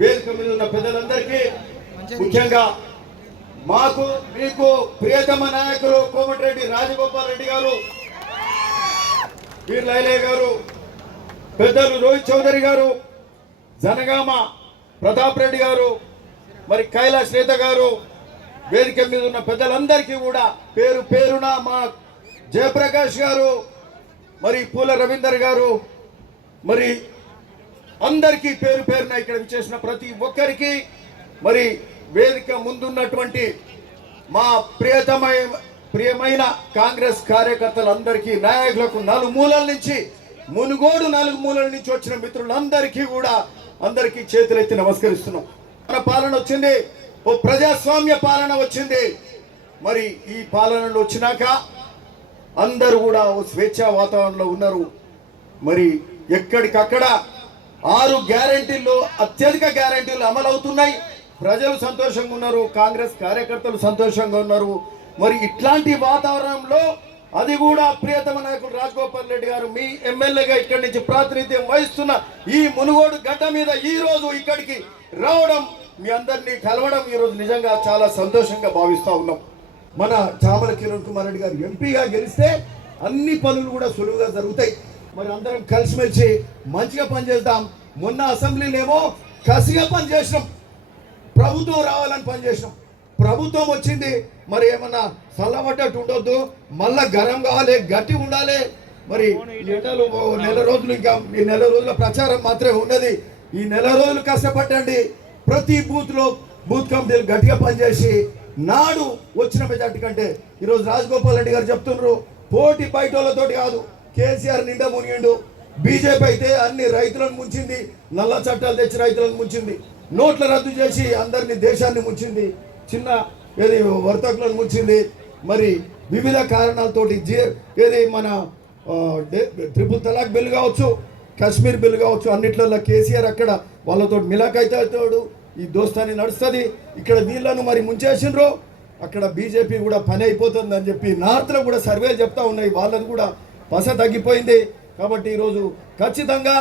వేదిక మీద ఉన్న పెద్దలందరికీ ముఖ్యంగా మాకు మీకు ప్రియతమ నాయకులు కోమటిరెడ్డి రాజగోపాల్ రెడ్డి గారు వీర్ లైలయ్య గారు పెద్దలు రోహిత్ చౌదరి గారు జనగామ ప్రతాప్ రెడ్డి గారు మరి కైలాస్ శ్వేత గారు వేదిక మీద ఉన్న పెద్దలందరికీ కూడా పేరు పేరున మా జయప్రకాష్ గారు మరి పూల రవీందర్ గారు మరి అందరికీ పేరు పేరున ఇక్కడ చేసిన ప్రతి ఒక్కరికి మరి వేదిక ముందున్నటువంటి మా ప్రియతమైన ప్రియమైన కాంగ్రెస్ కార్యకర్తలందరికీ నాయకులకు నాలుగు మూలల నుంచి మునుగోడు నాలుగు మూలల నుంచి వచ్చిన మిత్రులందరికీ కూడా అందరికీ చేతులెత్తి నమస్కరిస్తున్నాం. మన పాలన వచ్చింది ఓ ప్రజాస్వామ్య పాలన వచ్చింది. మరి ఈ పాలనలో వచ్చినాక అందరూ కూడా ఓ స్వేచ్ఛా వాతావరణంలో ఉన్నారు. మరి ఎక్కడికక్కడ ఆరు గ్యారంటీల్లో అత్యధిక గ్యారంటీలు అమలు అవుతున్నాయి ప్రజలు సంతోషంగా ఉన్నారు కాంగ్రెస్ కార్యకర్తలు సంతోషంగా ఉన్నారు. మరి ఇట్లాంటి వాతావరణంలో అది కూడా ప్రియతమ నాయకుడు రాజగోపాల్ రెడ్డి గారు మీ ఎమ్మెల్యేగా ఇక్కడి నుంచి ప్రాతినిధ్యం వహిస్తున్న ఈ మునుగోడు గడ్డ మీద ఈ రోజు ఇక్కడికి రావడం మీ అందరినీ కలవడం ఈ రోజు నిజంగా చాలా సంతోషంగా భావిస్తూ ఉన్నాం. మన చామల కిరణ్ కుమార్ రెడ్డి గారు ఎంపీగా గెలిస్తే అన్ని పనులు కూడా సులువుగా జరుగుతాయి. మరి అందరం కలిసిమెలిసి మంచిగా పనిచేద్దాం. మొన్న అసెంబ్లీలేమో కసిగా పనిచేసినాం. ప్రభుత్వం రావాలని పనిచేసినాం. ప్రభుత్వం వచ్చింది. మరి ఏమన్నా చల్లబడ్డట్టు ఉండొద్దు. మళ్ళా గరం కావాలి గట్టి ఉండాలి. మరి ఎండలు నెల రోజులు ఇంకా ఈ నెల రోజుల ప్రచారం మాత్రమే ఉన్నది. ఈ నెల రోజులు కష్టపడండి ప్రతి బూత్లో బూత్ కమిటీలు గట్టిగా పనిచేసి నాడు వచ్చిన మెజార్టీ కంటే ఈరోజు రాజగోపాల్ రెడ్డి గారు చెప్తున్నారు పోటీ బయట వాళ్ళతోటి కాదు. కేసీఆర్ నిండా మునిగిండు. బీజేపీ అయితే అన్ని రైతులను ముంచింది నల్ల చట్టాలు తెచ్చి రైతులను ముంచింది. నోట్ల రద్దు చేసి అందరినీ దేశాన్ని ముంచింది. చిన్న ఏది వర్తకులను ముంచింది. మరి వివిధ కారణాలతోటి జీ ఏది మన ట్రిపుల్ తలాక్ బిల్ కావచ్చు కాశ్మీర్ బిల్ కావచ్చు అన్నిట్లలో కేసీఆర్ అక్కడ వాళ్ళతో అయితే అవుతాడు ఈ దోస్తాని నడుస్తుంది. ఇక్కడ వీళ్ళను మరి ముంచేసిండ్రు. అక్కడ బీజేపీ కూడా పని అయిపోతుంది అని చెప్పి నార్త్లో కూడా సర్వేలు చెప్తా ఉన్నాయి. వాళ్ళది కూడా పస తగ్గిపోయింది. కాబట్టి ఈరోజు ఖచ్చితంగా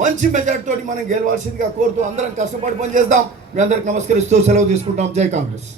మంచి మెజార్టీ తోటి మనం గెలవాల్సిందిగా కోరుతూ అందరం కష్టపడి పని చేద్దాం మీ అందరికి నమస్కరిస్తూ సెలవు తీసుకుంటాం. జై కాంగ్రెస్.